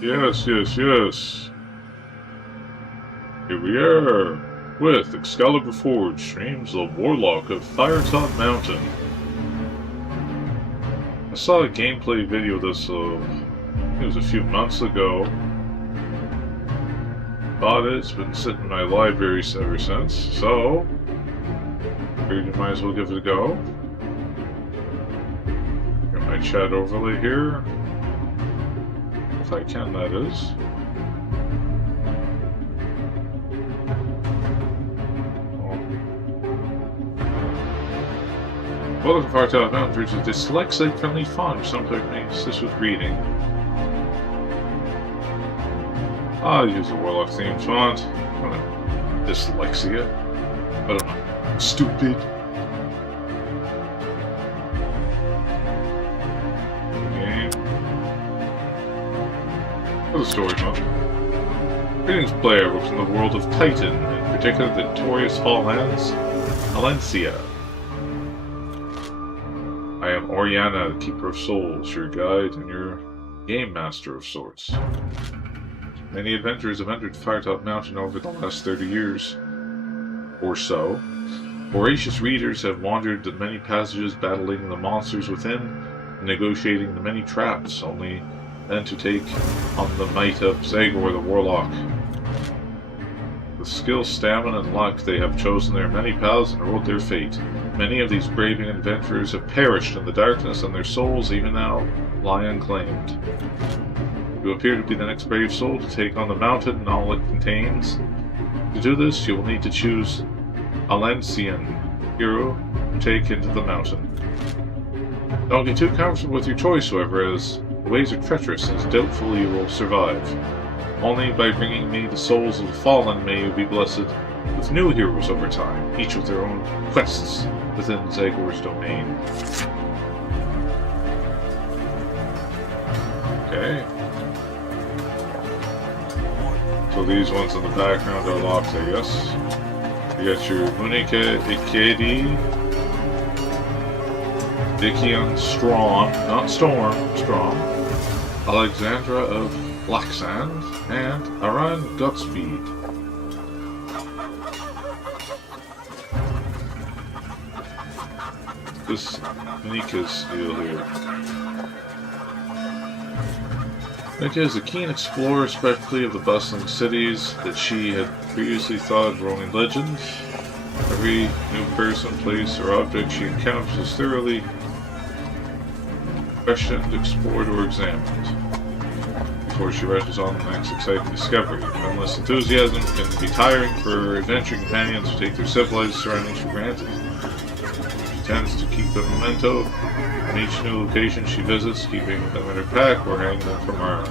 Yes, yes, yes. Here we are with Excalibur Forge streams the Warlock of Firetop Mountain. I saw a gameplay video of this, it was a few months ago. Bought it, it's been sitting in my library ever since, so figured you might as well give it a go. Got my chat overlay here. If I can, that is. Welcome to Firetop Mountain, which is a dyslexic-friendly font. Some people may assist with reading. I'll use the Warlock theme font. Dyslexia. But I'm not stupid. Game. For the story mode. Greetings, player. We're from the world of Titan, in particular the notorious Halllands, Valencia. I am Oriana, the Keeper of Souls, your guide and your game master of sorts. Many adventurers have entered Firetop Mountain over the last 30 years, or so. Voracious readers have wandered the many passages, battling the monsters within, and negotiating the many traps, only then to take on the might of Zagor the Warlock. With skill, stamina, and luck, they have chosen their many paths and ruled their fate. Many of these braving adventurers have perished in the darkness, and their souls even now lie unclaimed. You appear to be the next brave soul to take on the mountain and all it contains. To do this, you will need to choose a Lancian hero to take into the mountain. Don't get too comfortable with your choice, however, as the ways are treacherous and it's doubtful you will survive. Only by bringing me the souls of the fallen may you be blessed with new heroes over time, each with their own quests within Zagor's domain. Okay. So these ones in the background are locked, I guess. You got your Munike Ikedi, Dickion Strong, not Storm, Strong, Alexandra of Laxand, and Aran Godspeed. This Nika's deal here. Nika is a keen explorer, respectfully of the bustling cities that she had previously thought were only legends. Every new person, place, or object she encounters is thoroughly questioned, explored, or examined before she rushes on the next exciting discovery. Endless enthusiasm can be tiring for adventuring companions who take their civilized surroundings for granted. She tends to keep a memento on each new location she visits, keeping them in her pack or hanging them from her arm.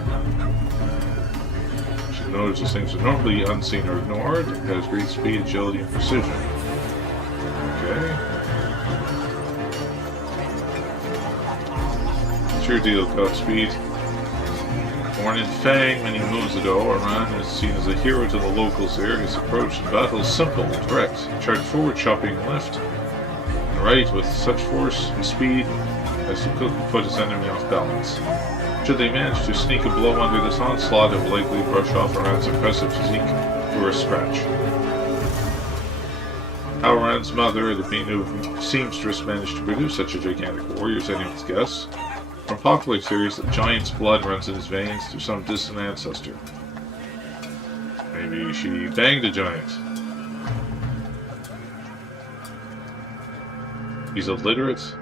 She notices things are normally unseen or ignored, and has great speed, agility, and precision. Okay. What's your deal, Godspeed? Born in Fang many moons ago, Aran is seen as a hero to the locals here. His approach in battle is simple and direct. Charge forward, chopping left and right with such force and speed as to quickly put his enemy off balance. Should they manage to sneak a blow under this onslaught, it will likely brush off Aran's impressive physique for a scratch. How Aran's mother, the being seamstress, managed to produce such a gigantic warrior is anyone's guess. From popular theories that giant's blood runs in his veins through some distant ancestor. Maybe she banged a giant. He's illiterate,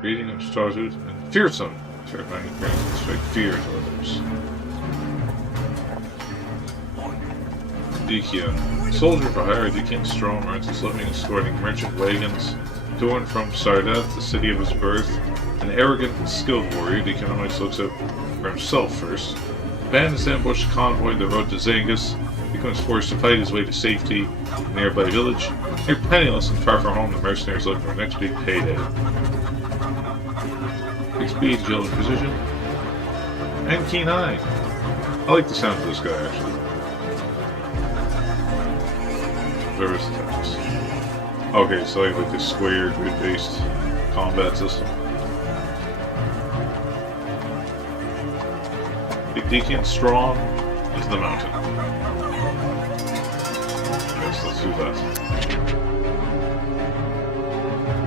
reading of childhood, and fearsome, terrifying appearance and strike fear to others. Dikian. Soldier for hire, Dikian Strom earns his living escorting merchant wagons to and from Sardath, the city of his birth. An arrogant and skilled warrior, Dikian always looks out for himself first. Abandons the ambushed convoy that rode to Zangus, becomes forced to fight his way to safety in a nearby village. Near penniless and far from home, the mercenaries look for their next big payday. Big speed, agility, precision, and keen eye. I like the sound of this guy, actually. Service attacks. Okay, so like a square grid-based combat system. Deacon Strong into the mountain. Yes, let's do that.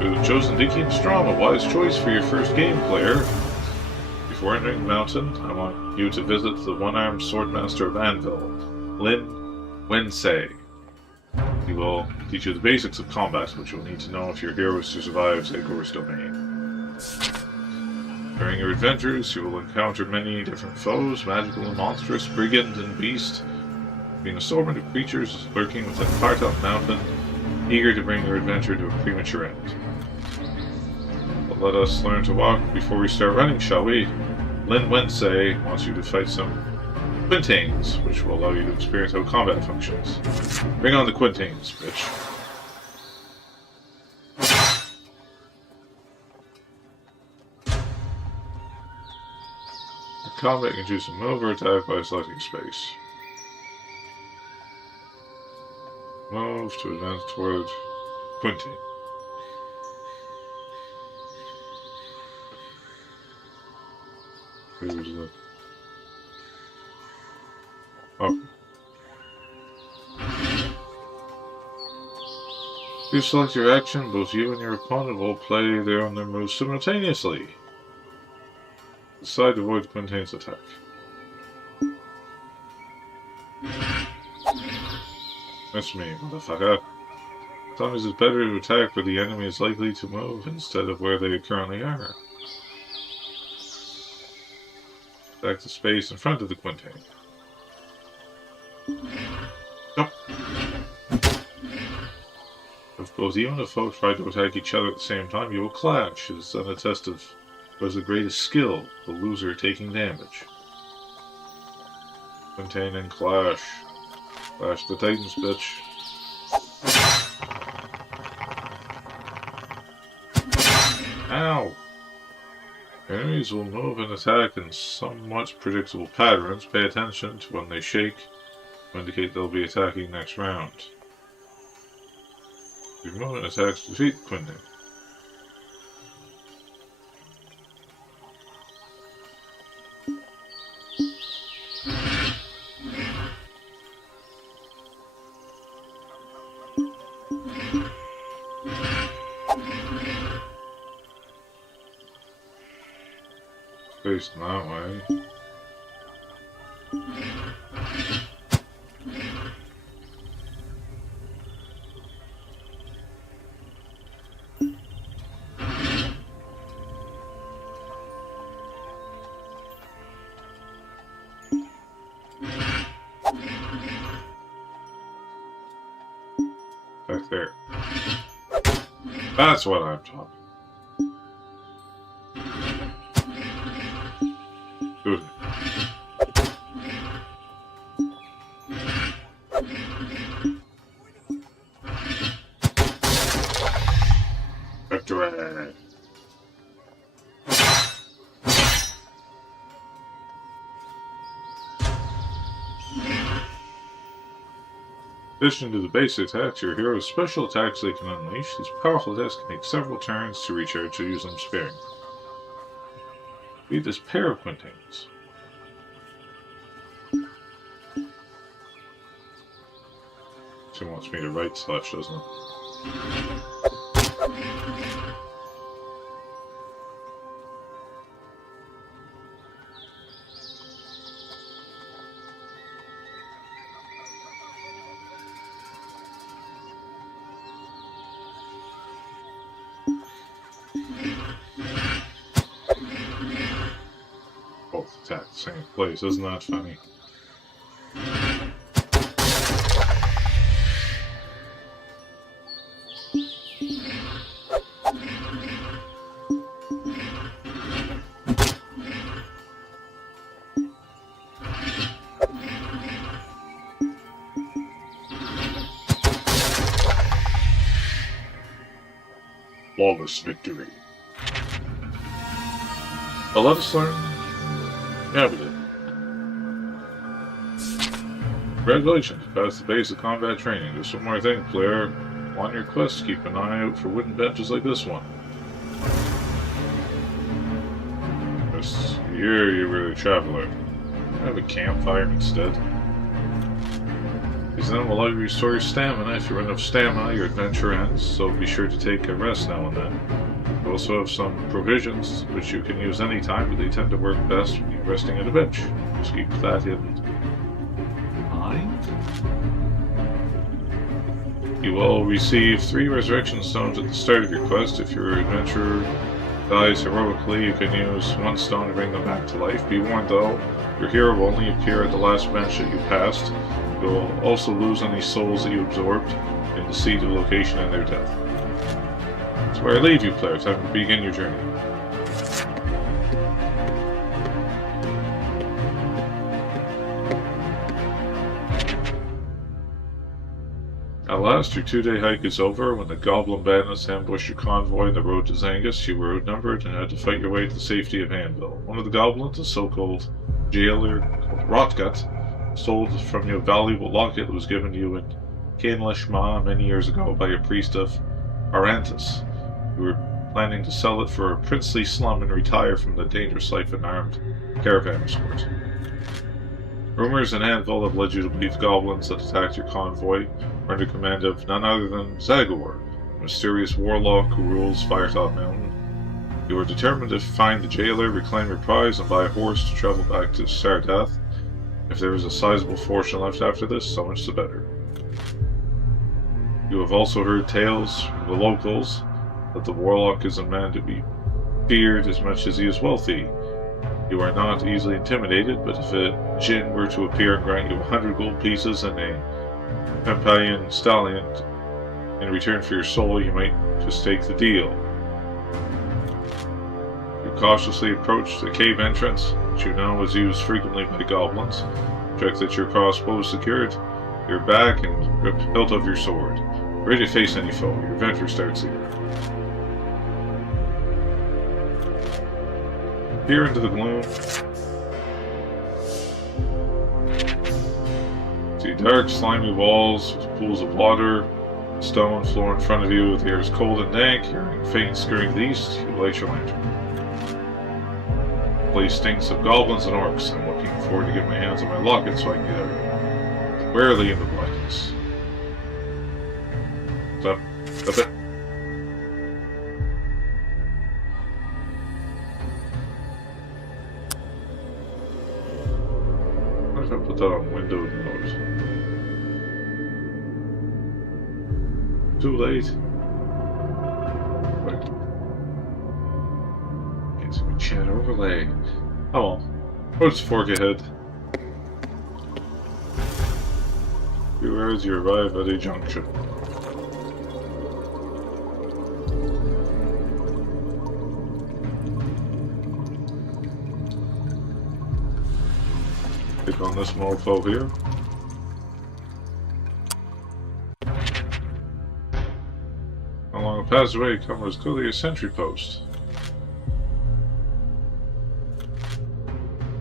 You have chosen Deacon Strong, a wise choice for your first game, player. Before entering the mountain, I want you to visit the one-armed swordmaster of Anvil, Lin Wensei. He will teach you the basics of combat, which you'll need to know if your hero is to survive Zegor's domain. During your adventures, you will encounter many different foes, magical and monstrous, brigand and beast, being an assortment of creatures lurking within Firetop Mountain, eager to bring your adventure to a premature end. But let us learn to walk before we start running, shall we? Lin Wensei wants you to fight some Quintains, which will allow you to experience how combat functions. Bring on the Quintains, bitch. In combat, you can choose to move or attack by selecting space. Move to advance toward Quintain. Here's the... Oh. If you select your action, both you and your opponent will play their moves simultaneously. Decide to avoid Quintain's attack. That's me, motherfucker. Sometimes it's better to attack where the enemy is likely to move instead of where they currently are. Attack the space in front of the Quintain. Nope. If both you and the foe try to attack each other at the same time, you will clash. It is then a test of who has the greatest skill, the loser taking damage. Quintain and clash. Clash the Titans, bitch. Ow! Enemies will move and attack in somewhat predictable patterns. Pay attention to when they shake to indicate they'll be attacking next round. Your movement attacks to defeat Quintain. Facing that way. Back there. That's what I'm talking. Good. Victory! In addition to the basic attacks, your hero's special attacks they can unleash. These powerful attacks can take several turns to recharge, so use them sparingly. Beat this pair of Quintains. She wants me to right slash, doesn't it? Attack the same place, isn't that funny? Flawless victory. Well, let us learn. Yeah, we did. Congratulations, you passed the basic combat training. Just one more thing, player. On your quest, keep an eye out for wooden benches like this one. Here you were the traveler. Have a campfire instead. These then will allow you to restore your stamina. If you run out of stamina, your adventure ends, so be sure to take a rest now and then. You also have some provisions, which you can use anytime, but they tend to work best when you're resting at a bench. Just keep that in mind. You will receive 3 resurrection stones at the start of your quest. If your adventurer dies heroically, you can use 1 stone to bring them back to life. Be warned though, your hero will only appear at the last bench that you passed. You will also lose any souls that you absorbed in the seed of location and their death. That's where I leave you, player. Time to begin your journey. At last, your 2-day hike is over. When the goblin bandits ambushed your convoy on the road to Zangus, you were outnumbered and had to fight your way to the safety of Anvil. One of the goblins, a so-called jailer called Rotgut, stole from you a valuable locket that was given to you in Cainlishma many years ago by a priest of Arantus. You were planning to sell it for a princely slum and retire from the dangerous life an armed caravan escort. Rumors in Anvil have led you to believe the goblins that attacked your convoy were under command of none other than Zagor, a mysterious warlock who rules Firetop Mountain. You are determined to find the jailer, reclaim your prize, and buy a horse to travel back to Sardath. If there is a sizable fortune left after this, so much the better. You have also heard tales from the locals that the warlock is a man to be feared as much as he is wealthy. You are not easily intimidated, but if a djinn were to appear and grant you 100 gold pieces and a Pampalian stallion in return for your soul, you might just take the deal. You cautiously approach the cave entrance, which you know is used frequently by goblins. Check that your crossbow is secured, your back, and grip hilt of your sword. Ready to face any foe. Your adventure starts here. Peer into the gloom. See dark, slimy walls with pools of water, stone floor in front of you. The air is cold and dank. Hearing faint scurrying to the east, you light your lantern. The place stinks of goblins and orcs. I'm looking forward to getting my hands on my locket so I can get out. Warily in the blackness. Stop. Stop it. What if I put that on windowed mode? Too late. Wait. Get some chat overlay. Oh well. I'll just fork ahead. As you arrive at a junction. Click on this mofo here. Along a passageway, cover is clearly a sentry post.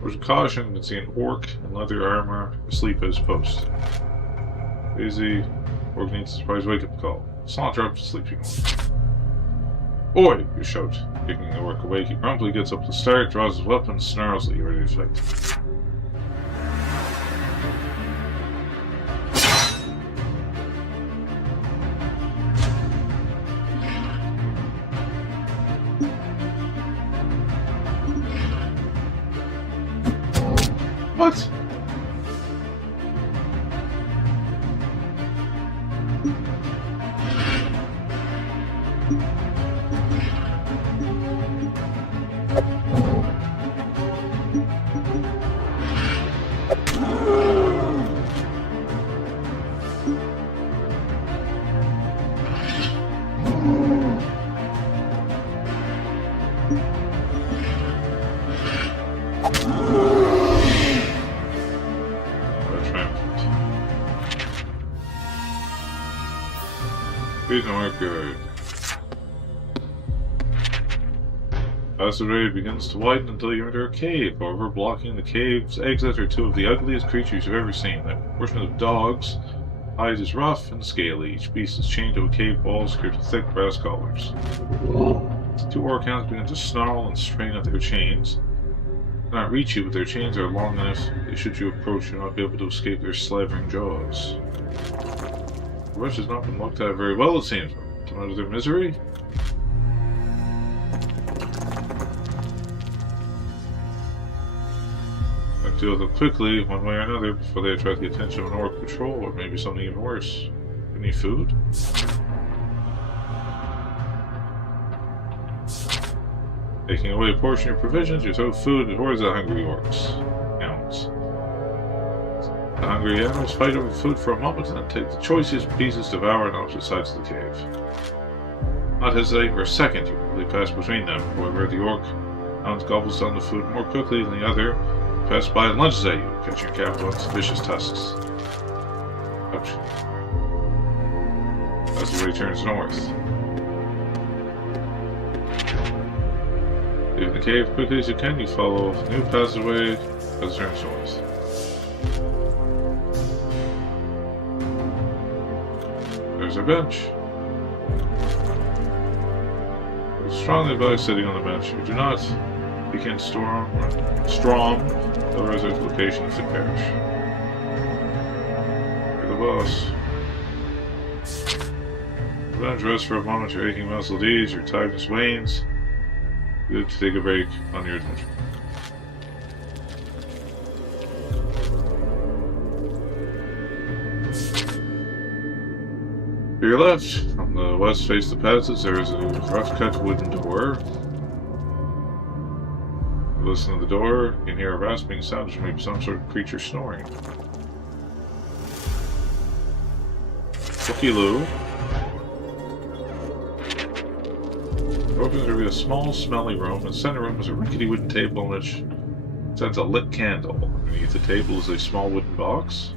With caution, you can see an orc in leather armor asleep at his post. Easy. Orc needs a surprise wake-up call. Saunter up to sleeping. Oi! You shout, kicking the orc awake. He promptly gets up to start, draws his weapon, snarls at you, ready to fight. What? Good. Passageway begins to widen until you enter a cave. However, blocking the cave's exit are 2 of the ugliest creatures you've ever seen. A portion of dogs. Hide is rough and scaly. Each beast is chained to a cave wall secured with thick brass collars. 2 orc hounds begin to snarl and strain at their chains. Cannot reach you, but their chains are long enough that should you approach, you'll not be able to escape their slavering jaws. The rush has not been looked at very well, it seems. Come out of their misery? I deal with them quickly, one way or another, before they attract the attention of an orc patrol, or maybe something even worse. Any food? Taking away a portion of your provisions, you throw food towards the hungry orcs. Animals. The hungry animals fight over the food for a moment and then take the choicest pieces, devour on opposite sides of the cave. Not hesitate for a second, you quickly pass between them. However, the orc hound gobbles down the food more quickly than the other, passes by and lunges at you, catching your capital on its vicious tusks. Ouch. As the way turns north. Leaving the cave quickly as you can, you follow a new passageway as it turns north. There's a bench. I would strongly advise sitting on the bench. You do not begin storm, otherwise there's locations to perish. You're the boss. Revenge rest for a moment, your aching muscle ease, your tiredness wanes. Good to take a break on your adventure. To your left, on the west face of the passage, there is a rough-cut wooden door. You listen to the door, you can hear a rasping sound, which may be some sort of creature snoring. Looky-loo. Opens to be a small, smelly room. In the center room is a rickety wooden table on which stands a lit candle. Beneath the table is a small wooden box.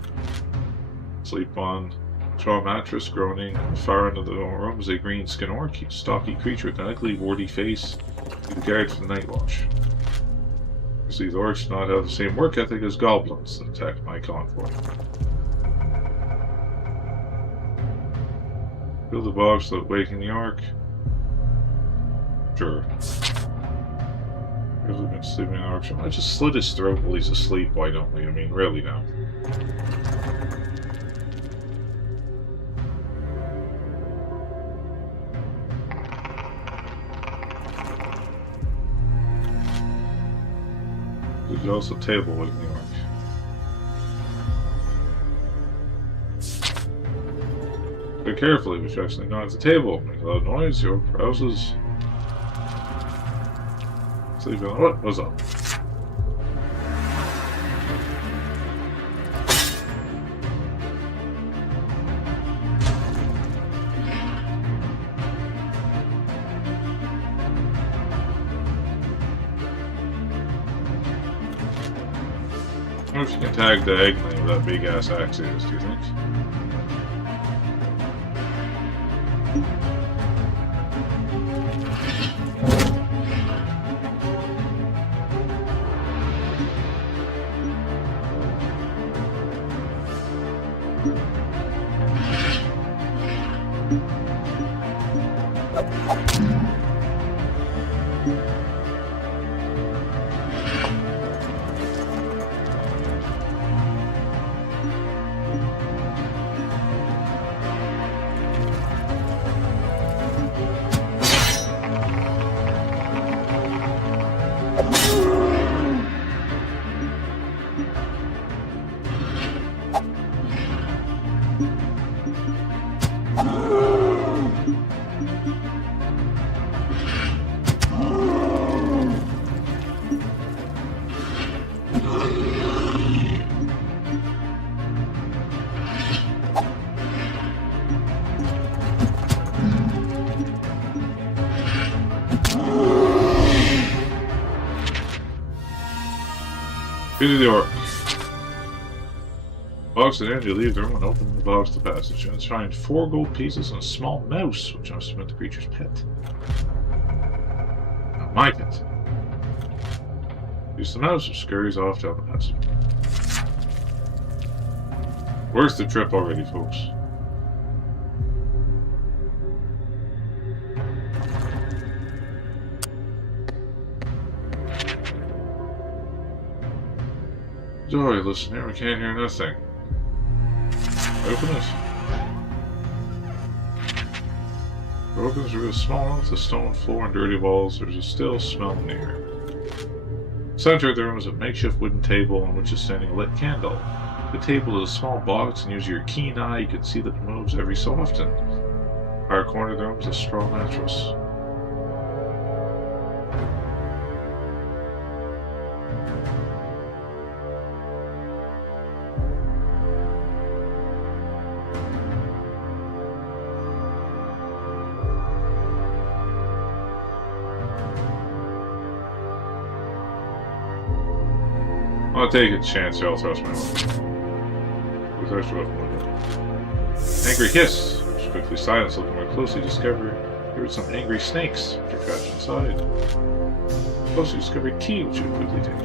Sleep on a straw mattress, groaning. At the far end of the room is a green skin orc, a stocky creature with an ugly, warty face, who guard for the night watch. These orcs do not have the same work ethic as goblins that attacked my convoy. Fill the box without waking the orc. Sure. Because we've been sleeping in our I just slit his throat while he's asleep, why don't we? I mean, really now. There's also a table with the orc. Very carefully, which actually not at the table. Make a loud noise, your rouses. Sleep on what was up? I wonder if you can tag diagonally with that big ass axe is, do you think? Into the orc. Box it in, you leave the room and open the box to passage. And find 4 gold pieces and a small mouse, which must have been the creature's pet. Not my pet. Use the mouse, which scurries off down the passage. Worth the trip already, folks. Sorry, listen here, we can't hear nothing. Open it. It opens through a small room with a stone floor and dirty walls. There's a still smell in the air. Center of the room is a makeshift wooden table on which is standing a lit candle. The table is a small box, and using your keen eye, you can see that it moves every so often. Far corner of the room is a straw mattress. I'll take a chance, I'll trust my weapon. Who's our weapon? Angry hiss, which quickly silenced. Looking more closely, discovered there were some angry snakes which are crouched inside. Closely discovered key, which you quickly take.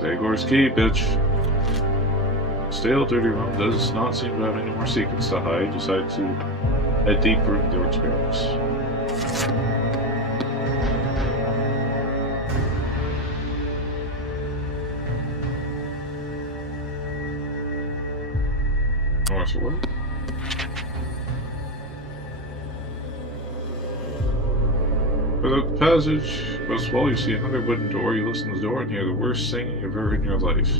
Dagor's key, bitch. Stale, dirty room does not seem to have any more secrets to hide. Decide to head deeper into their experiments. Northward. Without the passage, first of all, you see another wooden door. You listen to the door and hear the worst singing you've ever heard in your life.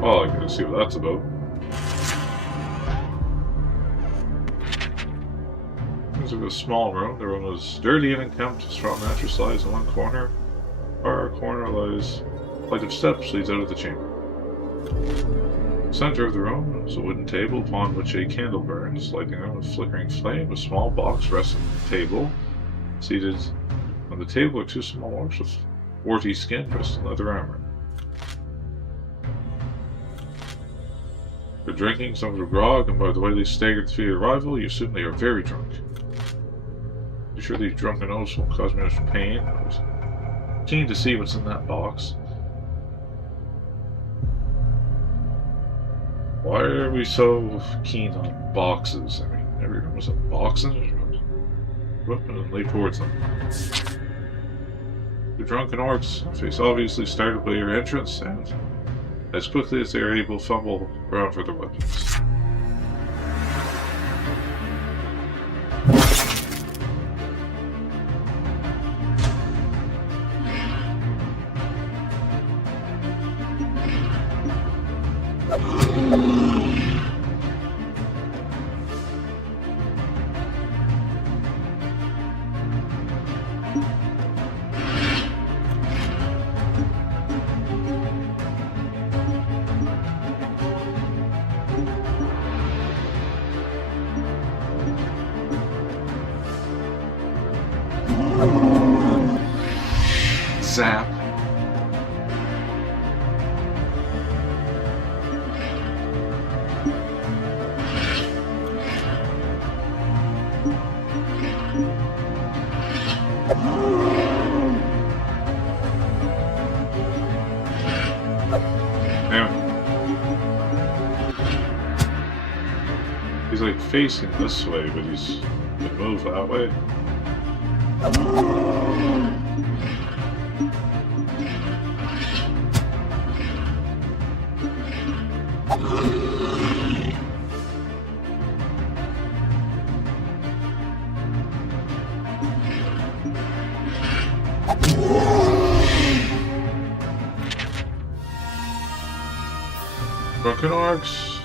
Well, I gotta see what that's about. This is a small room. The room is dirty and unkempt. A straw mattress lies in one corner. Far corner lies a flight of steps leads out of the chamber. Center of the room is a wooden table upon which a candle burns, lighting around with flickering flame. A small box rests on the table. Seated on the table are two small orcs with warty skin dressed in leather armor. They're drinking some of the grog, and by the way they staggered to your arrival, you assume they are very drunk. You sure these drunken oaths won't cause me much pain? I was keen to see what's in that box. Why are we so keen on boxes? I mean, every room has a box in it. Weapon and leap towards them. The drunken orcs face obviously startled by your entrance, and as quickly as they are able, fumble around for their weapons. Zap. He's like facing this way, but he's can move that way. Drunken orcs.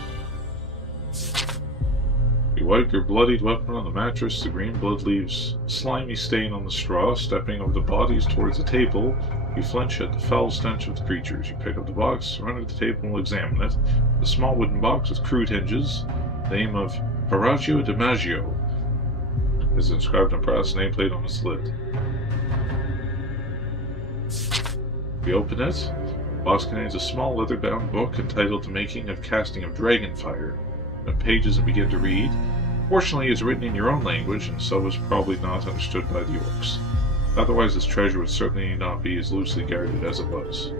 You wipe your bloodied weapon on the mattress. The green blood leaves a slimy stain on the straw. Stepping over the bodies towards the table, you flinch at the foul stench of the creatures. You pick up the box, run to the table, and will examine it. A small wooden box with crude hinges. The name of Horatio DiMaggio is inscribed on brass nameplate on its lid. You open it. The box contains a small leather-bound book entitled The Making of Casting of Dragon Fire. The pages and begin to read. Fortunately, it's written in your own language, and so is probably not understood by the orcs. Otherwise, this treasure would certainly not be as loosely guarded as it was.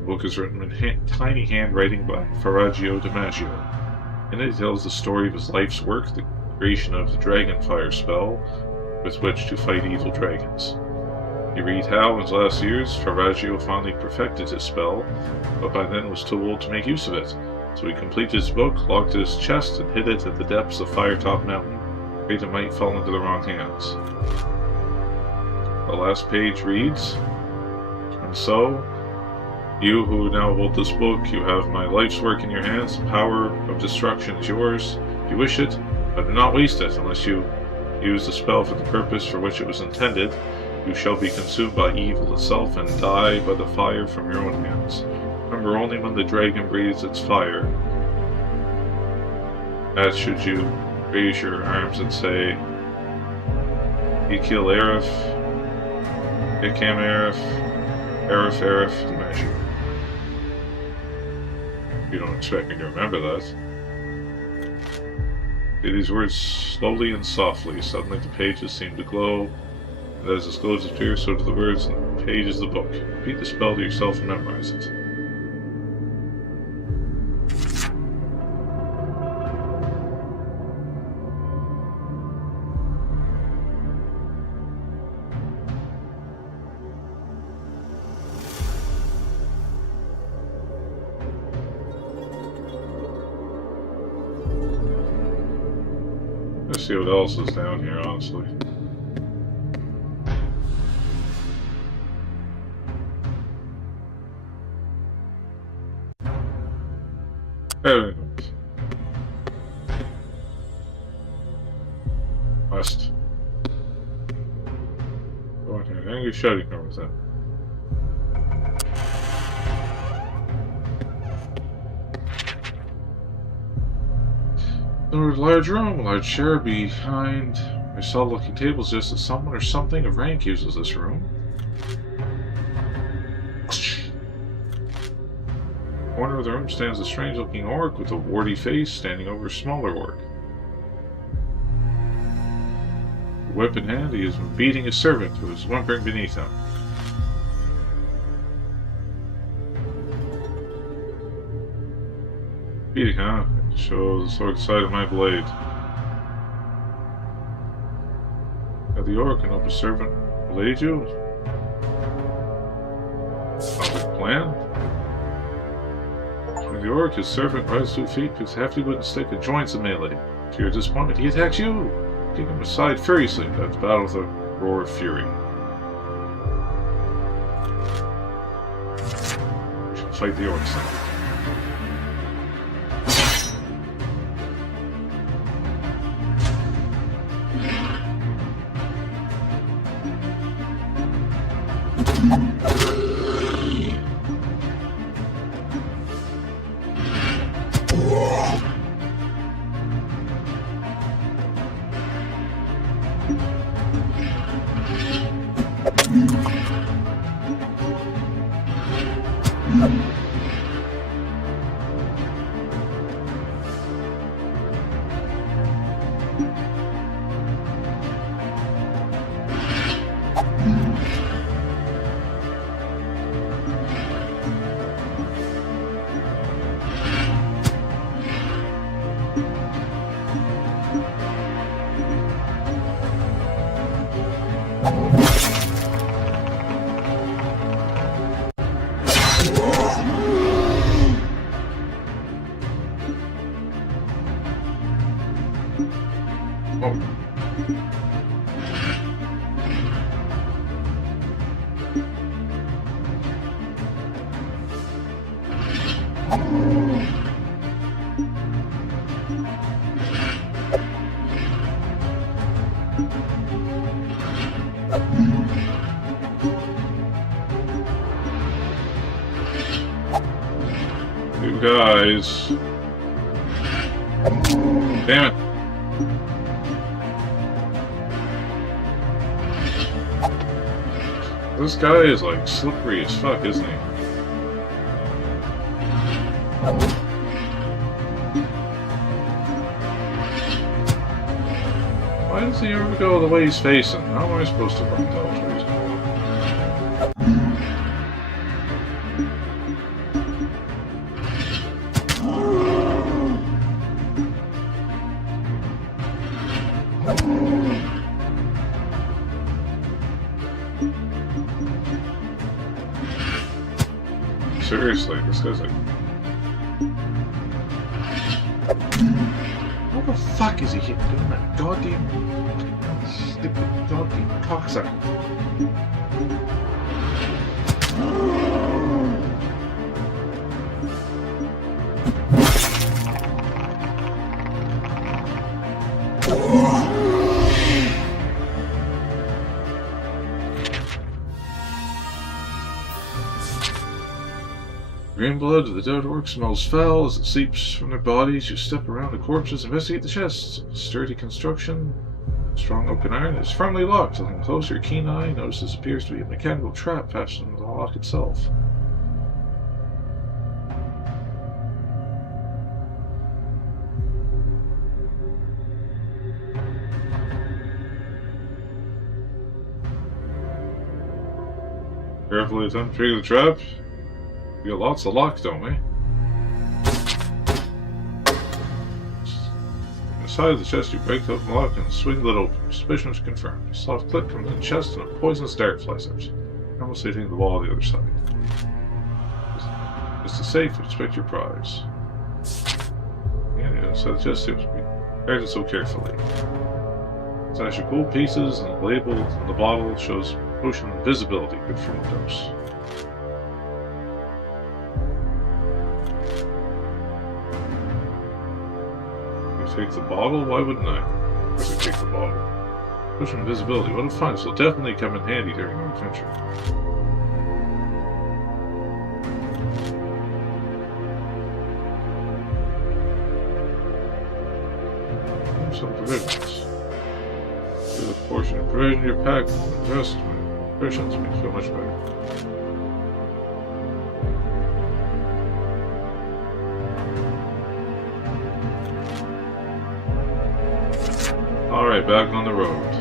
The book is written in tiny handwriting by Horatio DiMaggio. In it, he tells the story of his life's work, the creation of the Dragon Fire spell, with which to fight evil dragons. You read how, in his last years, Faraggio finally perfected his spell, but by then was too old to make use of it. So he completed his book, locked it in his chest, and hid it in the depths of Firetop Mountain, afraid it might fall into the wrong hands. The last page reads, "And so, you who now hold this book, you have my life's work in your hands, the power of destruction is yours. If you wish it, but do not waste it unless you use the spell for the purpose for which it was intended. You shall be consumed by evil itself and die by the fire from your own hands. Remember, only when the dragon breathes its fire, that should you raise your arms and say, Ikil Arif, Ikam Arif, Arif Arif, Dimashu." You don't expect me to remember that. Say these words slowly and softly. Suddenly the pages seem to glow, and as the glows appear, so do the words and the pages of the book. Repeat the spell to yourself and memorize it. Let's see what else is down here, honestly. Anyways. West. Go on here. Angry shouting over that. There was a large room, a large chair behind. I saw looking tables just as someone or something of rank uses this room. In the corner of the room stands a strange-looking orc with a warty face standing over a smaller orc. A whip in hand, he is beating his servant who is whimpering beneath him. Beating, huh? It shows the sword side of my blade. Now the orc and help servant blade you? Sounds like a plan. When the orc, his servant, rises to his feet, picks a hefty wooden stick and joins the melee. To your disappointment, he attacks you, kicking him aside furiously. That's battle with a roar of fury. We shall fight the orcs then. You guys. Damn it. This guy is like slippery as fuck, isn't he? Why does he ever go the way he's facing? How am I supposed to fucking tell where he's going? Seriously, this guy's like... How the fuck is he doing that? Goddamn... Stupid goddamn cocksucker. Green blood of the dead orc smells foul as it seeps from their bodies. You step around the corpses, investigate the chests. Sturdy construction, strong oaken iron is firmly locked. Looking closer, your keen eye notices appears to be a mechanical trap fashioned into the lock itself. Carefully attempt to trigger the trap. We got lots of luck, don't we? Inside of the chest, you break open the lock and swing the lid open. Suspicion is confirmed. A soft click comes in the chest and a poisonous dart flies out, almost hitting the wall on the other side. It's a safe, but expect your prize. Yeah, inside the chest seems to be guarded so carefully. Inside your gold pieces and the label on the bottle shows potion invisibility, good for one dose. Take the bottle? Why wouldn't I? Of course I take the bottle. Potion invisibility. What a fun. This will definitely come in handy during our adventure. Some provisions. Give a portion of provision to your pack. The rest of my provisions make you feel much better. Alright, back on the road.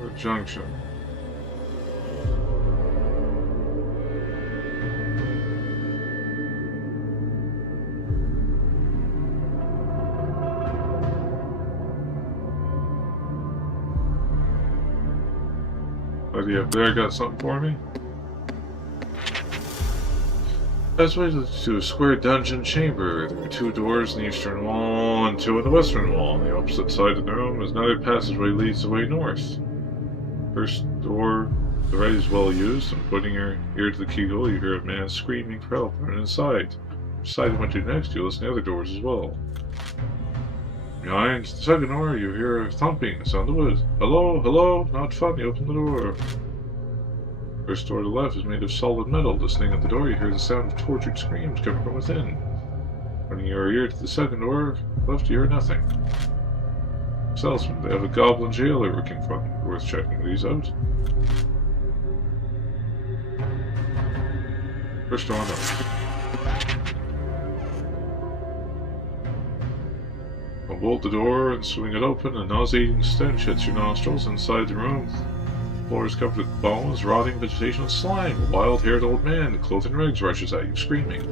What junction? Buddy up there got something for me? That's way to a square dungeon chamber. There are 2 doors in the eastern wall and 2 in the western wall. On the opposite side of the room is another passageway leads the way north. First door, the right is well used, and putting your ear to the keyhole, you hear a man screaming for help. Run inside. Which side you went to next, you listen to the other doors as well. Behind the second door, you hear a thumping. It's on the wood. Hello, hello, not funny, open the door. First door to the left is made of solid metal. Listening at the door, you hear the sound of tortured screams coming from within. Running your ear to the second door, left you hear nothing. Salesman, they have a goblin jailer working for them. Worth checking these out. First door north. Bolt the door and swing it open. A nauseating stench hits your nostrils. Inside the room, the floor is covered with bones, rotting vegetation, and slime. A wild-haired old man, clothed in rags, rushes at you, screaming.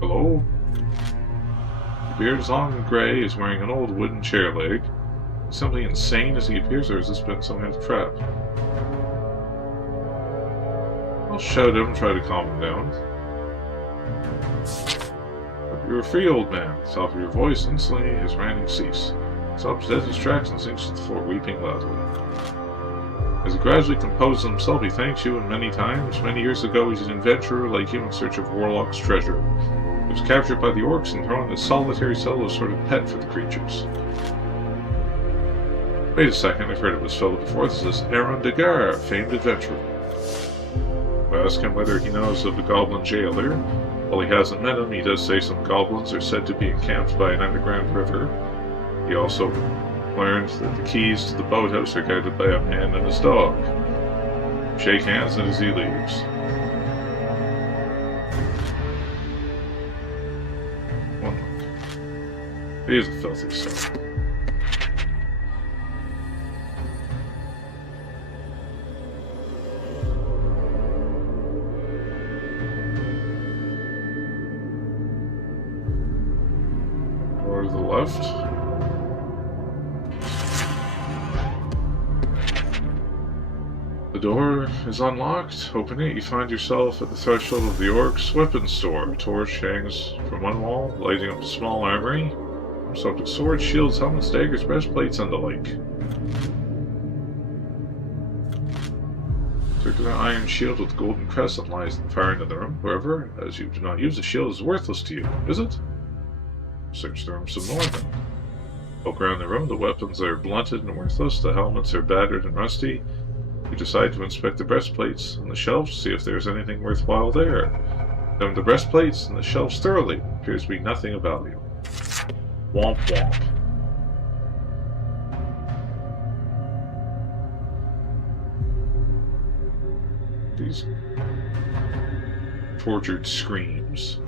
Hello? The beard is long and gray. He's wearing an old wooden chair leg. He's simply insane as he appears, or has this been some kind of trap? I'll shout at him and try to calm him down. You're a free old man. At the top of your voice, instantly his ranting cease. He stops dead in his tracks and sinks to the floor, weeping loudly. As he gradually composes himself, he thanks you, and many times. Many years ago, he's an adventurer like you in search of Warlock's treasure. He was captured by the orcs and thrown in a solitary cell as a sort of pet for the creatures. Wait a second, I've heard of this fellow before. This is Aaron Degar, famed adventurer. I ask him whether he knows of the goblin jailer. While he hasn't met him, he does say some goblins are said to be encamped by an underground river. He also learned that the keys to the boathouse are guarded by a man and his dog. Shake hands as he leaves. One look. He is a filthy son. the left. The door is unlocked. Opening it, you find yourself at the threshold of the Orc's weapons store. A torch hangs from one wall, lighting up a small armory. Subject swords, shields, helmets, daggers, breastplates, and the like. Circular iron shield with golden crescent lies at the far end of the room. However, as you do not use the shield, is worthless to you, is it? Search the room some more then. Look around the room, the weapons are blunted and worthless, the helmets are battered and rusty. You decide to inspect the breastplates on the shelves to see if there's anything worthwhile there. Examine the breastplates and the shelves thoroughly. Appears to be nothing of value. Womp womp. These tortured screams.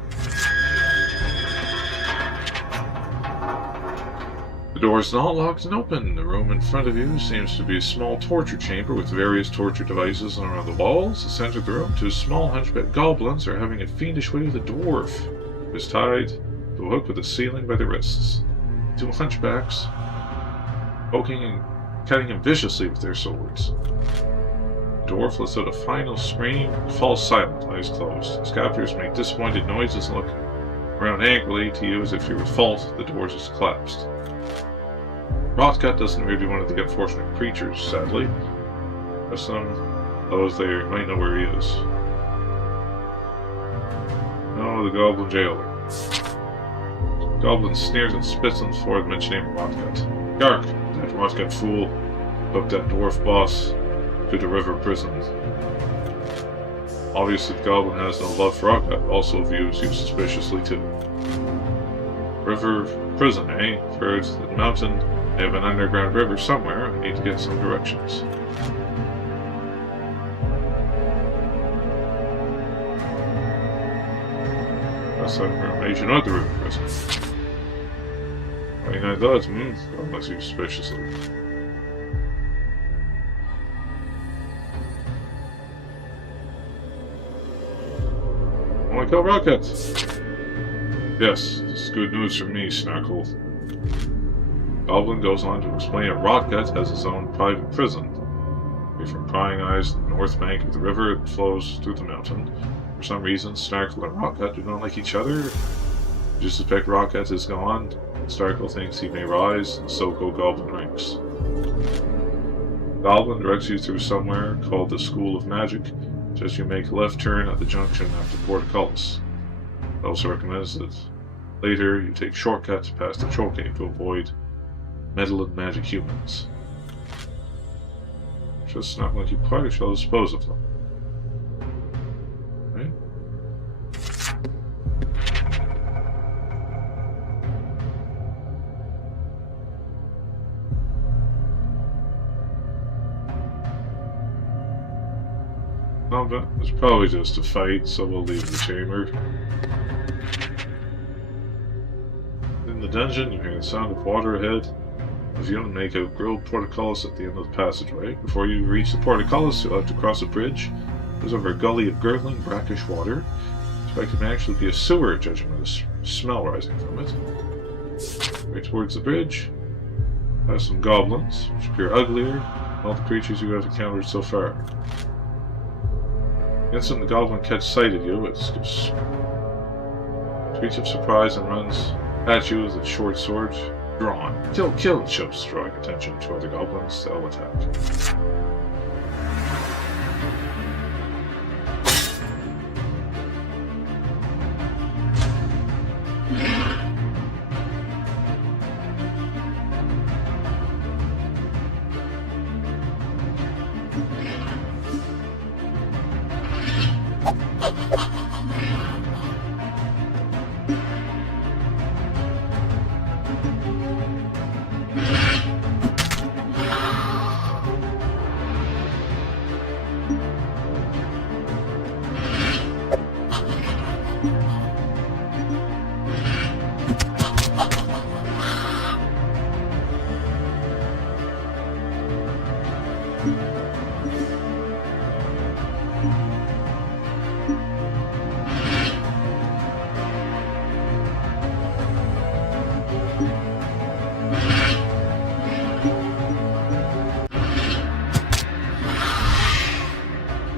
The door is not locked and open. The room in front of you seems to be a small torture chamber with various torture devices around the walls. The center of the room, two small hunchback goblins are having a fiendish way with a dwarf who is tied to a hook with the ceiling by the wrists. Two hunchbacks poking and cutting him viciously with their swords. The dwarf lets out a final scream and falls silent, eyes closed. His captors make disappointed noises and look around angrily to you as if you were at fault. The door has collapsed. Rotgut doesn't appear to be one of the unfortunate creatures, sadly. As some those there might know where he is. No, the goblin jailer. The goblin sneers and spits on the floor at the mention name of Rotgut. Gark, that Rotgut fool, took that dwarf boss to the river prison. Obviously, the goblin has no love for Rotgut, also views you suspiciously too. River prison, eh? Heard that the mountain may have an underground river somewhere. I need to get some directions. That's some information about the river prison. 29 thoughts, unless you suspiciously. Want to kill Rocket? Yes, this is good news for me, Snarkle. Goblin goes on to explain that Rotgut has his own private prison. Away from prying eyes on the north bank of the river that flows through the mountain. For some reason, Snarkle and Rotgut do not like each other. You suspect Rotgut is gone. Snarkle thinks he may rise, and so go Goblin ranks. Goblin directs you through somewhere called the School of Magic, just you make a left turn at the junction after Portcullis. It also recommends that later you take shortcuts past the troll cave to avoid meddling magic humans. Just not like you quite shall dispose of them. Right? No, but it's probably just a fight, so we'll leave the chamber. In the dungeon, you hear the sound of water ahead. If you don't make a grilled portcullis at the end of the passageway, before you reach the portcullis, you'll have to cross a bridge. There's over a gully of gurgling, brackish water. Expect it may actually be a sewer, judging by the smell rising from it. Right towards the bridge, past some goblins, which appear uglier than all the creatures you have encountered so far. The instant the goblin catches sight of you, it screech of surprise and runs at you with its short sword drawn. Kill, kill, it shows, drawing attention to other goblins. They'll attack.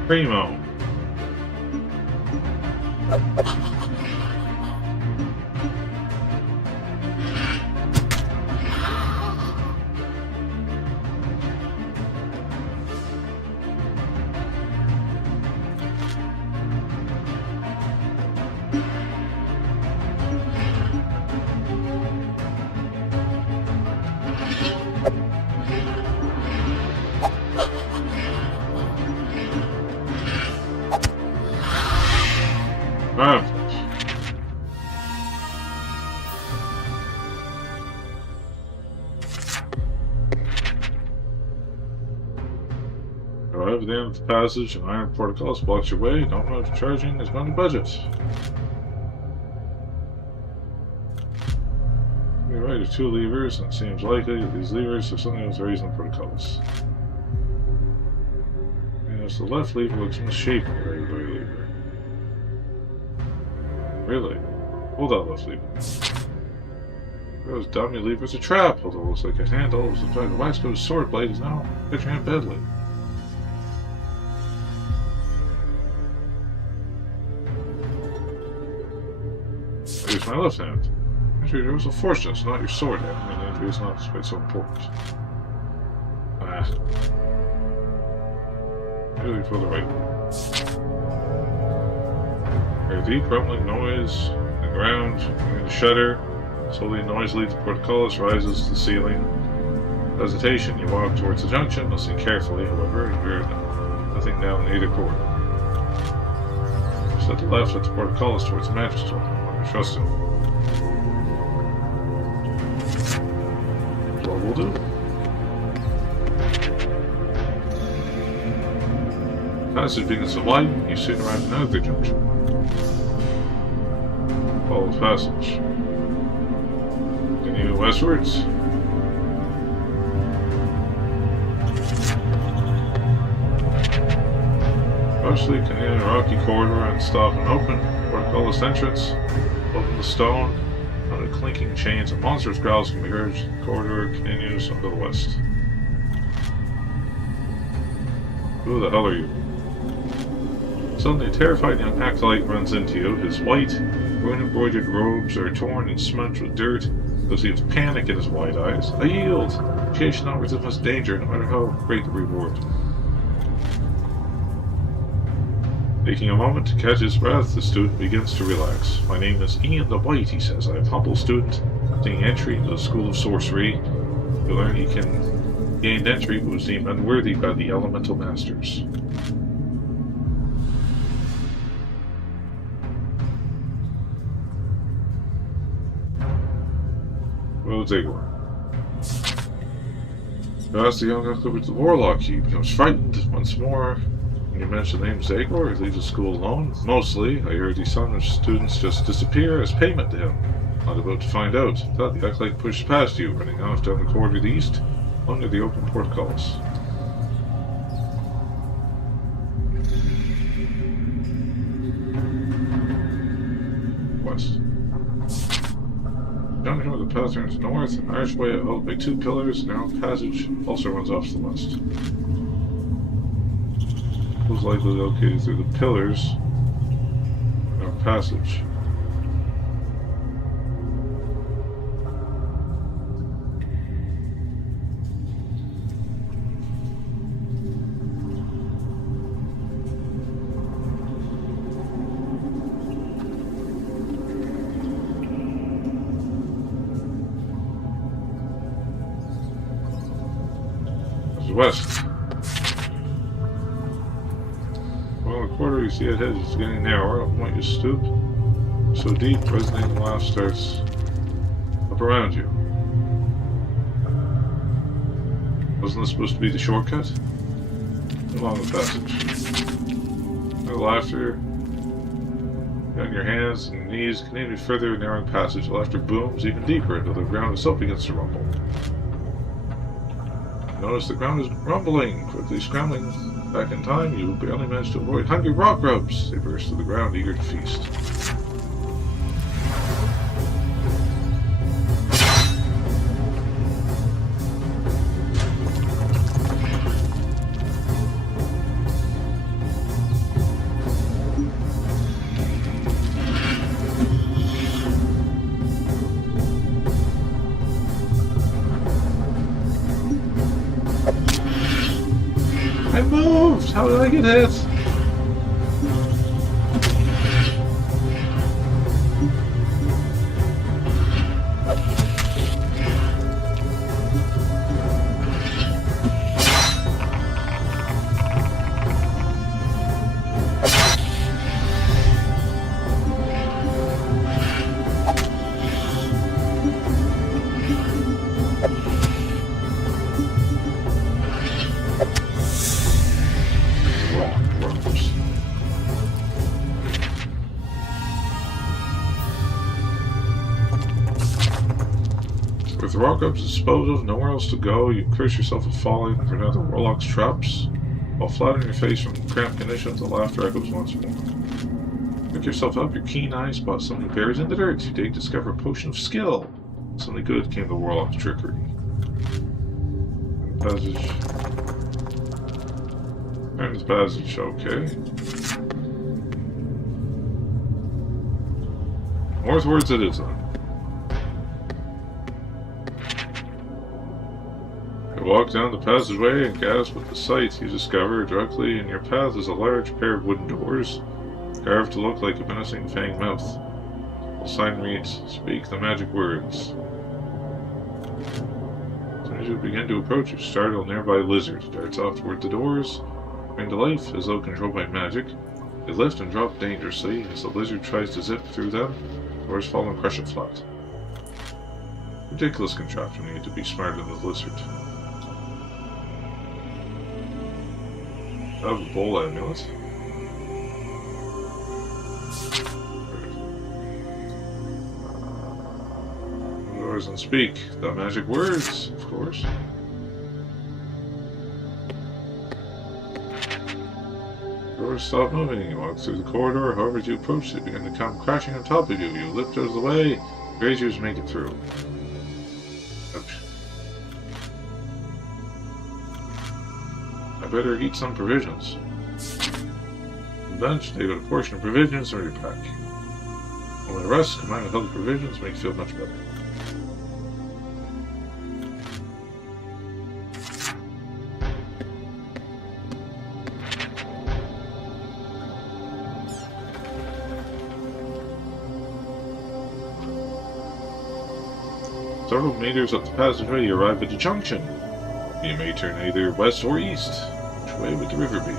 Primo. Arrive at the end of the passage, an iron portcullis blocks your way. Don't know if charging is going to budget. You're right, there's two levers, and it seems likely that these levers have something that's raising the portcullis. Yes, the left lever looks misshapen to the regular lever. Really? Hold that left lever. Those dummy levers a trap, although it looks like a handle. In fact, the Waxco's sword blade is now pitching him badly. Here's my left hand. Actually, there was a fortunate, not your sword hand. I mean, the injury is not quite so important. Ah. Really for the right. Hear a deep rumbling noise on the ground. Near the shutter. Slowly, noise leaves the portcullis, rises to the ceiling. Hesitation, you walk towards the junction, listening carefully, however, you hear nothing down either corner. Just at the left, at the portcullis towards the magistrate. Trust him. What we'll do. Passage begins to widen, you soon arrive at another junction. Follow the passage. Continue westwards. Partially continue a rocky corridor and stop and open portcullis entrance. Open the stone. Under clinking chains and monstrous growls can be heard. The corridor continues on to the west. Who the hell are you? Suddenly, a terrified young acolyte runs into you. His white, ruin-embroidered robes are torn and smudged with dirt. There seems panic in his wide eyes. I yield! Initiation offers as much danger, no matter how great the reward. Taking a moment to catch his breath, the student begins to relax. My name is Ian the White, he says. I am a humble student, taking entry into the School of Sorcery. You learn he can gain entry but was deemed unworthy by the Elemental Masters. Well, Zagor. You ask the young Excalibur to the Warlock, he becomes frightened once more. When you mention the name Zagor, he leaves the school alone. Mostly, I heard these son of students just disappear as payment to him. Not about to find out. Thought the acolyte pushed past you, running off down the corridor to the east, under the open portcullis. West. Down here, the path turns north, an archway held by two pillars, a narrow passage also runs off to the west. Most likely located through the pillars in our passage. This is west. Well, the corridor you see ahead is getting narrower. Up point you stoop. So deep, resonating laugh starts up around you. Wasn't this supposed to be the shortcut? Along the passage. No laughter. On your hands and knees, continue further a narrowing passage. The laughter booms even deeper until the ground itself begins to rumble. Notice the ground is rumbling, quickly scrambling. Back in time, you barely managed to avoid hungry rock grubs. They burst to the ground, eager to feast. How did I get hit? With rock ups disposed of, nowhere else to go, you curse yourself with falling for another Warlock's traps, while flat on your face from cramped conditions, the laughter echoes once more. Pick yourself up, your keen eyes spot something buried in the dirt. You dig, discover a potion of skill. Something good came to Warlock's trickery. Passage. And this passage, okay. Northwards it is then. You walk down the passageway and gasp at the sight you discover. Directly in your path is a large pair of wooden doors, carved to look like a menacing fanged mouth. The sign reads, "Speak the magic words." As soon as you begin to approach, you startle a nearby lizard. Darts off toward the doors, bring to life as though controlled by magic. They lift and drop dangerously. As the lizard tries to zip through them, doors fall and crush it flat. Ridiculous contraption. You need to be smarter than the lizard. I have a bowl amulet. Doors and speak the magic words, of course. Doors stop moving. You walk through the corridor. However, as you approach, they begin to come crashing on top of you. You lift out of the way. Braziers make it through. Ouch. I better eat some provisions. On the bench, they got a portion of provisions or your pack. When I rest, combined with other provisions, make you feel much better. Several meters up the passageway, you arrive at a junction. You may turn either west or east. Which way would the river be?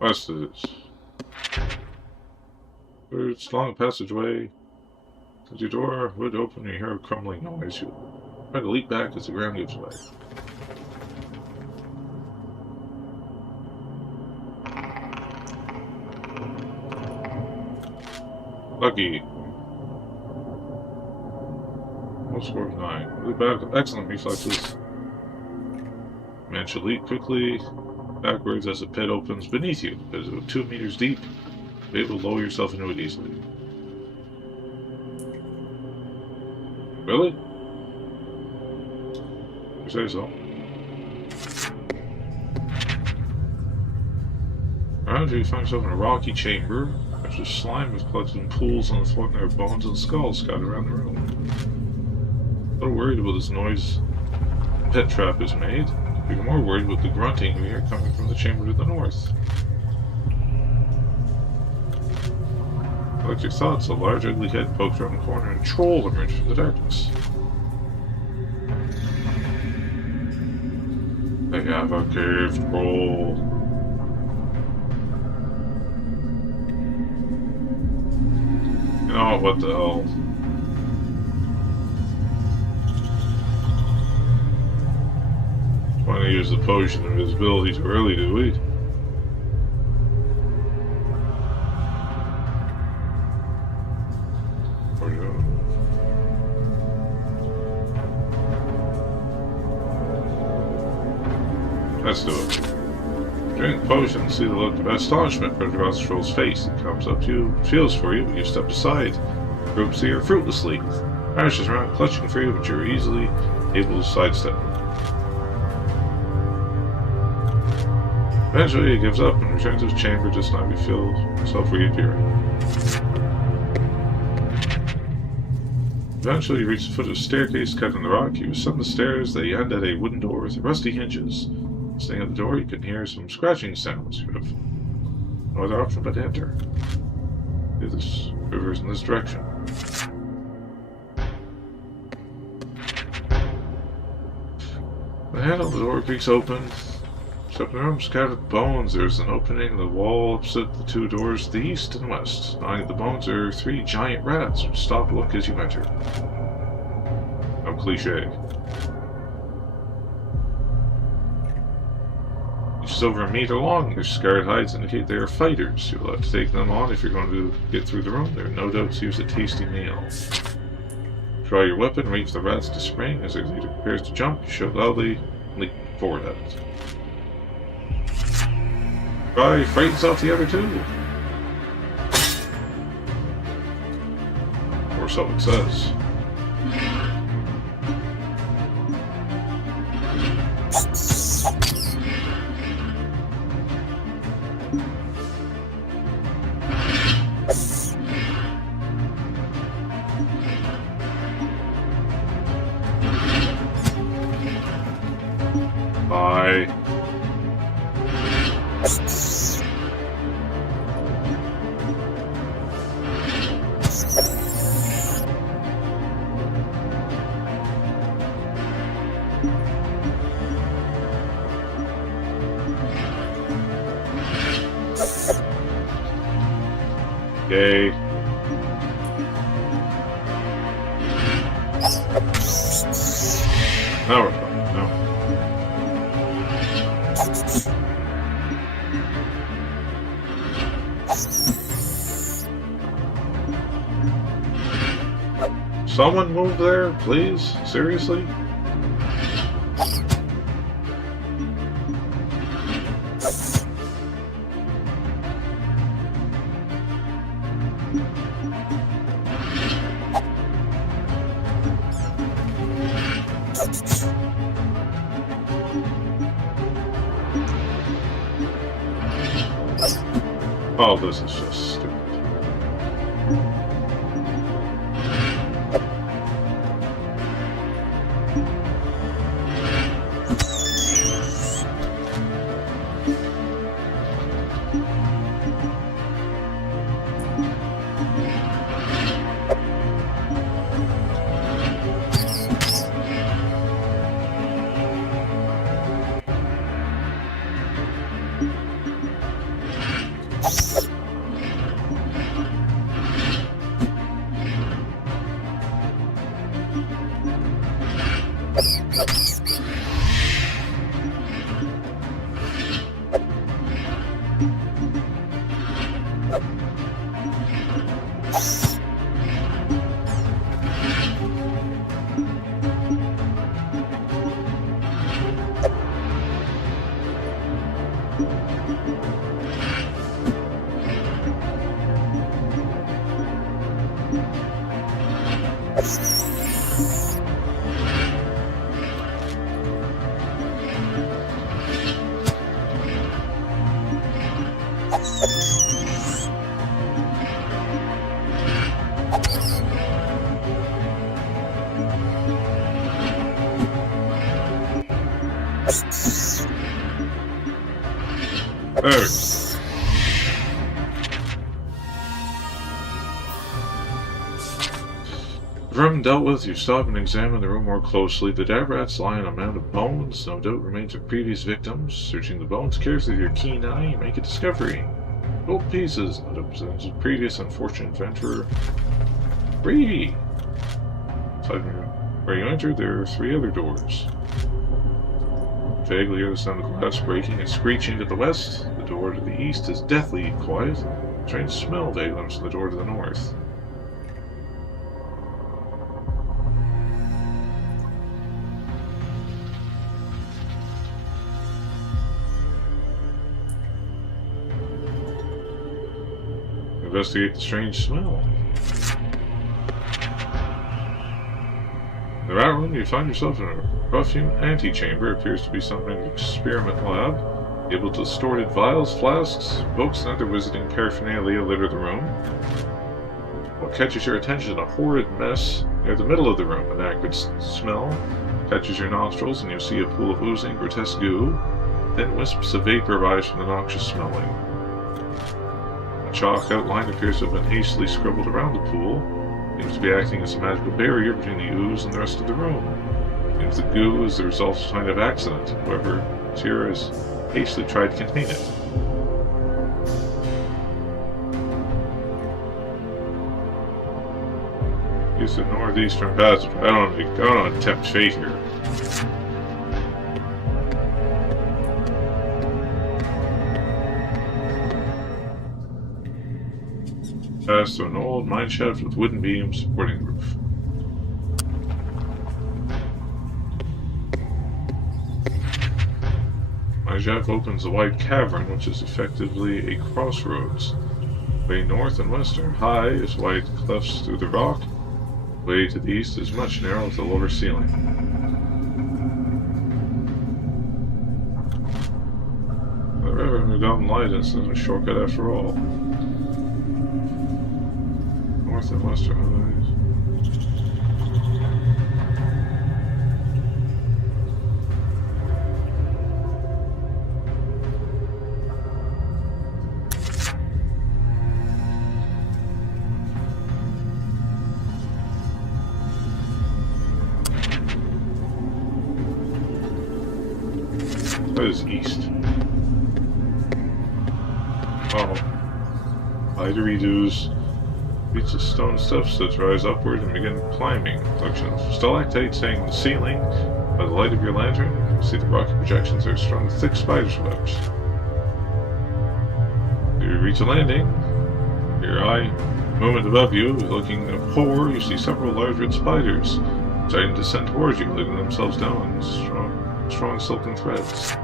West it is. It's along a passageway. As your door would open, you hear a crumbling noise. You try to leap back as the ground gives way. Lucky. Most score of 9. Leap back with excellent reflexes. Man should leap quickly backwards as the pit opens beneath you. It is about 2 meters deep. Be able to lower yourself into it easily. Really? You say so. Around you, find yourself in a rocky chamber. There's a slime was collected in pools on the floor, and there are bones and skulls scattered around the room. A little worried about this noise the pit trap is made. You're more worried about the grunting we hear coming from the chamber to the north. Collect your thoughts. A large, ugly head pokes around the corner, and a troll emerges from the darkness. They have a cave troll. You know what the hell? Want to use the potion of invisibility too early, do we? What are you doing? Let's do it. Drink the potion, see the look of astonishment from across the troll's face. It comes up to you, feels for you, but you step aside. Groups here fruitlessly. Vanishes around, clutching for you, but you're easily able to sidestep. Eventually, he gives up and returns to his chamber, just not be filled, himself reappearing. Eventually, you reach the foot of a staircase cut in the rock. You ascend the stairs. They end at a wooden door with rusty hinges. Staying at the door, you can hear some scratching sounds. You have no other option but to enter. This river's in this direction. The handle of the door creaks open. Step in the room, scattered bones. There's an opening in the wall opposite the two doors to the east and west. Behind the bones are 3 giant rats which stop and look as you enter. No cliche. You silver meat along. Their scarred hides indicate they are fighters. You'll have to take them on if you're going to get through the room. They're no doubt used a tasty meal. Draw your weapon, wait for the rats to spring. As their leader prepares to jump, you shout loudly and leap forward at it. Try frightens off the other 2. Or so it says. Bye. Yay. Now we're fine. No. Someone move there, please? Seriously? Oh, this is just stupid. There. The room dealt with, you stop and examine the room more closely. The dead rats lie on a mound of bones, no doubt remains of previous victims. Searching the bones carefully with your keen eye, you make a discovery. Gold pieces, no doubt belongs to a previous unfortunate adventurer. 3! Inside where you entered, there are 3 other doors. Vaguely hear the sound of glass breaking and screeching to the west. The door to the east is deathly quiet. A strange smell vaguely comes from the door to the north. investigate the strange smell. In the rat room, you find yourself in a rough-hewn antechamber. Appears to be some kind of experiment lab. Able to distorted vials, flasks, books, and other visiting paraphernalia litter the room. What catches your attention? A horrid mess near the middle of the room. An acrid smell catches your nostrils, and you see a pool of oozing, grotesque goo. Then wisps of vapor rise from the noxious smelling. A chalk outline appears to have been hastily scribbled around the pool. Seems to be acting as a magical barrier between the ooze and the rest of the room. Seems the goo is the result of some kind of accident. However, Tira has hastily tried to contain it. Use the northeastern passage. I don't attempt fate here. Pass through an old mine shaft with wooden beams supporting the roof. Mine shaft opens a wide cavern, which is effectively a crossroads. Way north and west are high, as wide clefts through the rock. Way to the east is much narrower with a lower ceiling. The river moved down light is a shortcut after all. North and west are high. That is east. Oh. Didgeridoos. Reach the stone steps that rise upward and begin climbing. Reflection of stalactites hanging in the ceiling. By the light of your lantern, you can see the rocky projections are strung with thick spider's webs. You reach a landing. Your eye movement above you, looking forward, you see several large red spiders starting to descend towards you, letting themselves down in strong silken threads.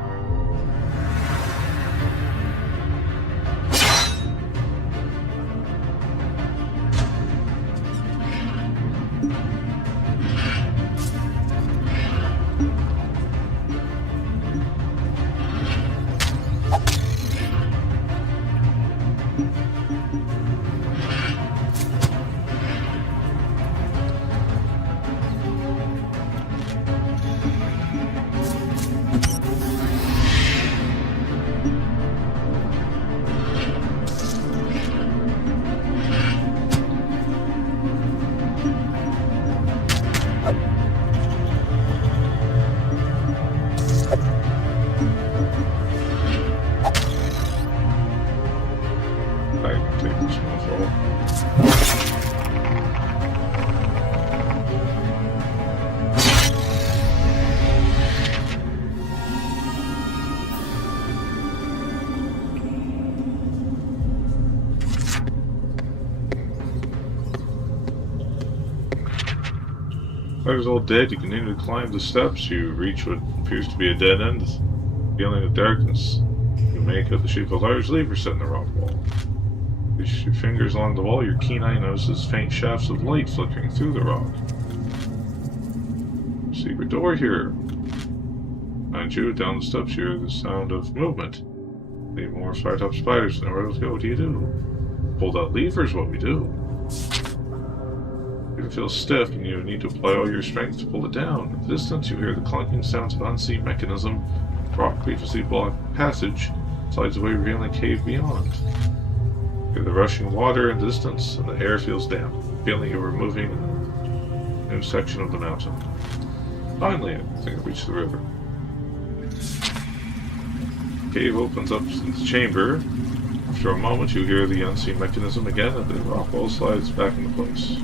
Spider's all dead. You continue to climb the steps. You reach what appears to be a dead end. Feeling of darkness, you make out the shape of a large lever set in the rock wall. You reach your fingers along the wall. Your keen eye notices faint shafts of light flickering through the rock. Secret door here. Behind you, down the steps, you hear the sound of movement. Need more Firetop spiders. Nowhere else to go. What do you do? Pull that lever is what we do. You feel stiff and you need to apply all your strength to pull it down. In the distance, you hear the clunking sounds of an unseen mechanism. Rock previously blocked passage slides away, revealing a cave beyond. You hear the rushing water in the distance, and the air feels damp, feeling you were moving in a new section of the mountain. Finally, I think I reached the river. The cave opens up into the chamber. After a moment, you hear the unseen mechanism again, and the rock wall slides back into place.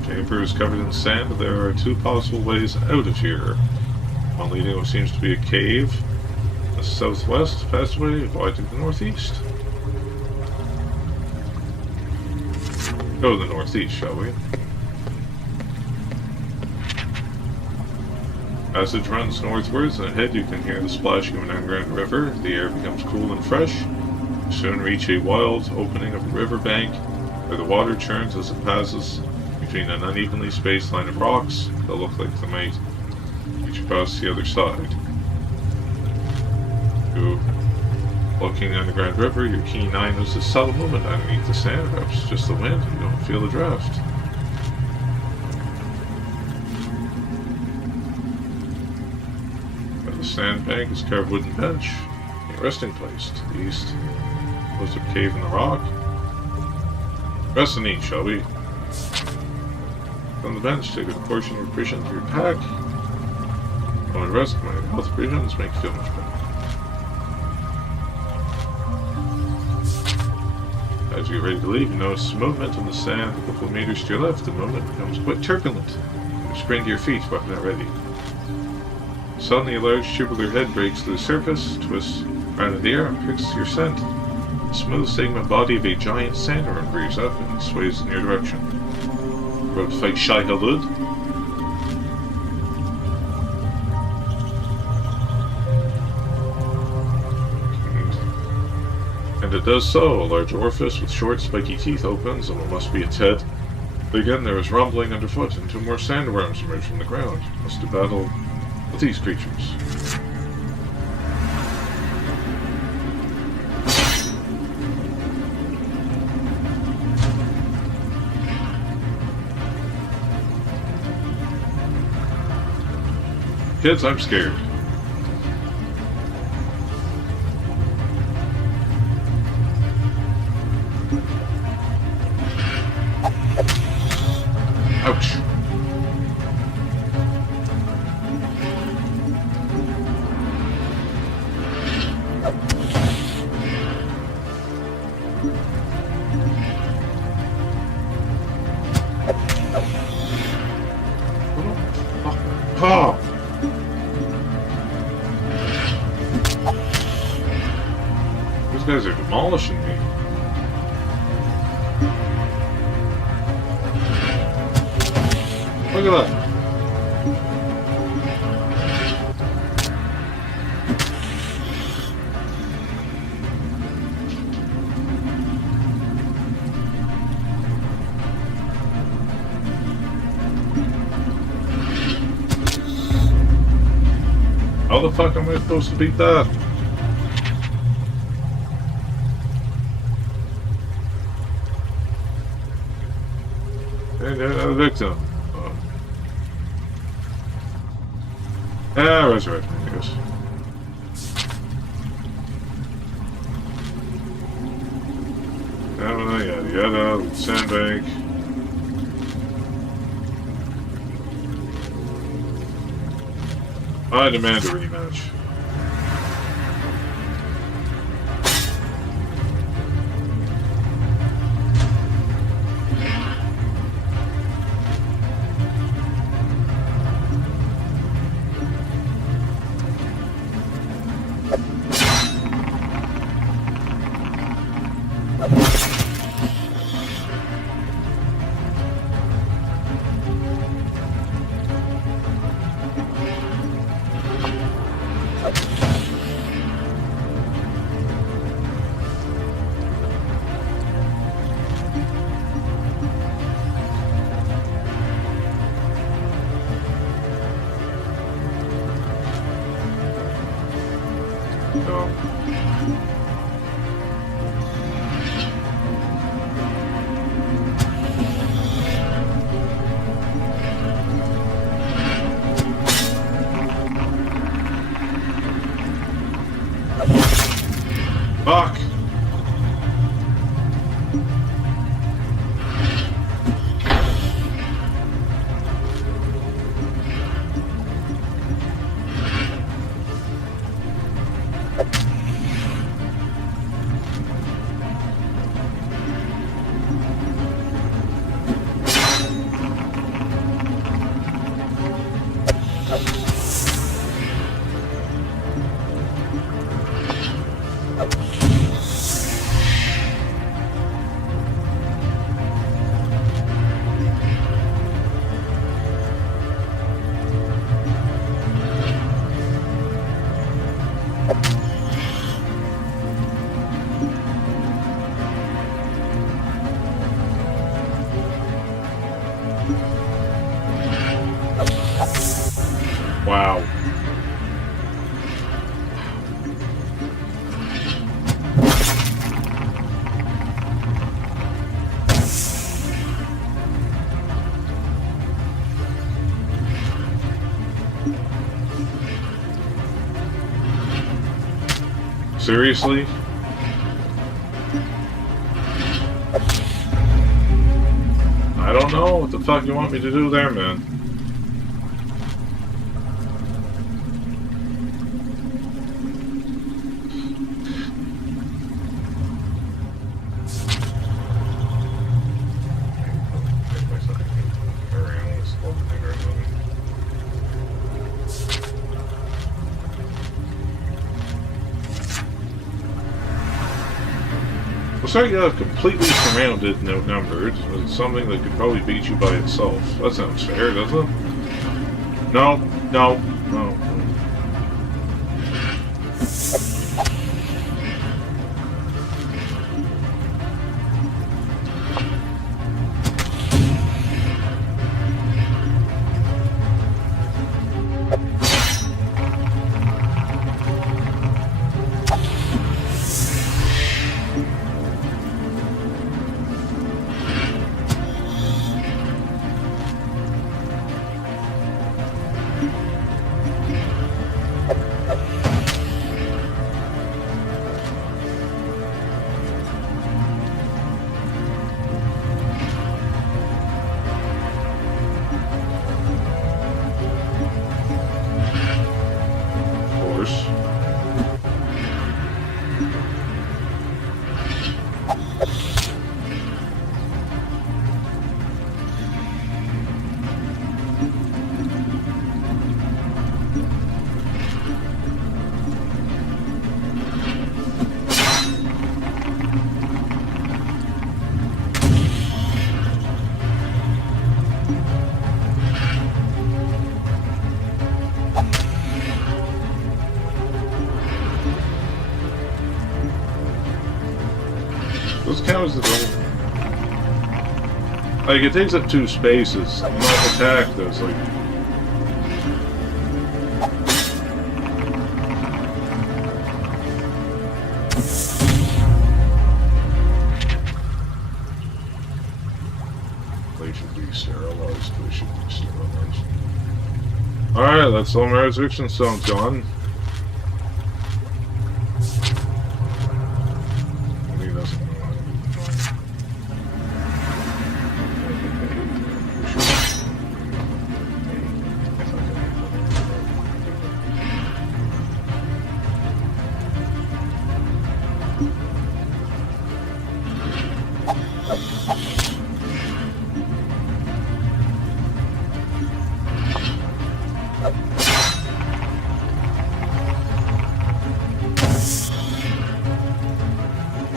The chamber is covered in sand. There are two possible ways out of here. One leading what seems to be a cave. The southwest passageway, wide to the northeast. Go to the northeast, shall we? Passage runs northwards, and ahead you can hear the splashing of an underground river. The air becomes cool and fresh. You soon reach a wild opening of a riverbank where the water churns as it passes between an unevenly spaced line of rocks that look like they might reach across the other side. Looking down the Grand River, your keen eye notices a subtle movement underneath the sand. Perhaps just the wind, and you don't feel the draft. By the sandbank is carved wooden bench, a resting place to the east. Close up cave in the rock. Rest and eat, shall we? On the bench, take a portion of your provisions to your pack. When you rest, my health provisions make you feel much better. As you get ready to leave, you notice movement in the sand a couple of meters to your left. The movement becomes quite turbulent. You spring to your feet, weapon at ready. Suddenly, a large tubular head breaks to the surface, twists around in the air, and picks your scent. The smooth, segment body of a giant sandworm breathes up and sways in your direction. About to fight Shai Halud? And it does so. A large orifice with short, spiky teeth opens, and what must be its head. Again, there is rumbling underfoot, and two more sandworms emerge from the ground. Must do battle with these creatures. Kids, I'm scared. Ouch. Oh. These guys are demolishing me. Look at that. How the fuck am I supposed to beat that? And a victim. Resurrect me, I guess. Yada yada, sandbank. I demand a rematch. Fuck! Wow. Seriously? I don't know what the fuck you want me to do there, man. Looks like you're completely surrounded and outnumbered with something that could probably beat you by itself. That sounds fair, doesn't it? No, no, no. Those cows that don't... Like, it takes up 2 spaces. I'm not attack those, like... They should be sterilized. They should be sterilized. Alright, that's all my resurrection stones gone.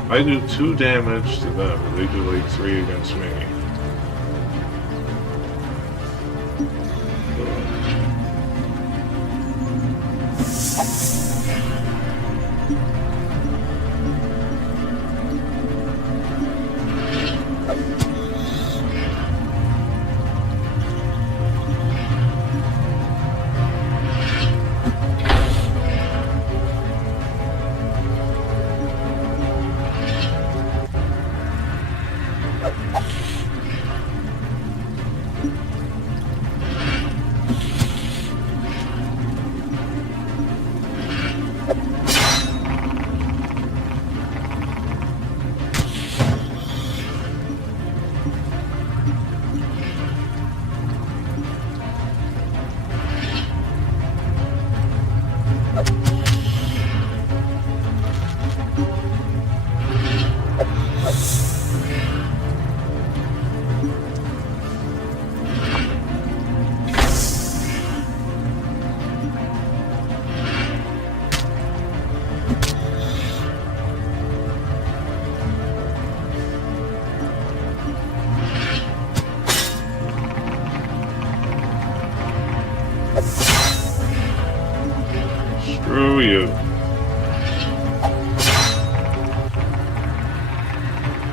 I do 2 damage to them, and they do like 3 against me. Screw you.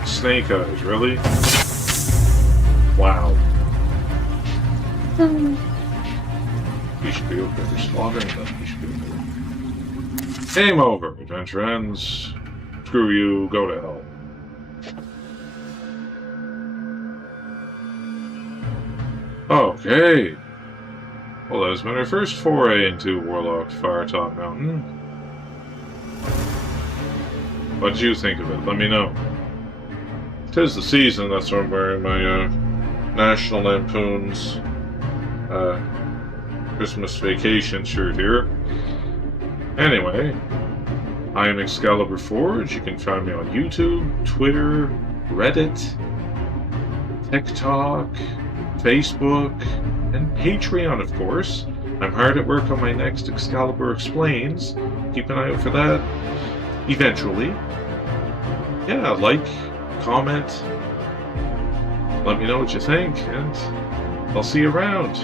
Snake eyes, really? Wow. You should be okay for slaughtering them. We should be okay. Game over. Adventure ends. Screw you. Go to hell. Okay. Well, that has been our first foray into Warlock Firetop Mountain. What did you think of it? Let me know. 'Tis the season, that's why I'm wearing my National Lampoon's Christmas Vacation shirt here. Anyway, I am Excalibur Forge. You can find me on YouTube, Twitter, Reddit, TikTok, Facebook, and Patreon, of course. I'm hard at work on my next Excalibur Explains. Keep an eye out for that. Eventually. Yeah, like, comment, let me know what you think, and I'll see you around.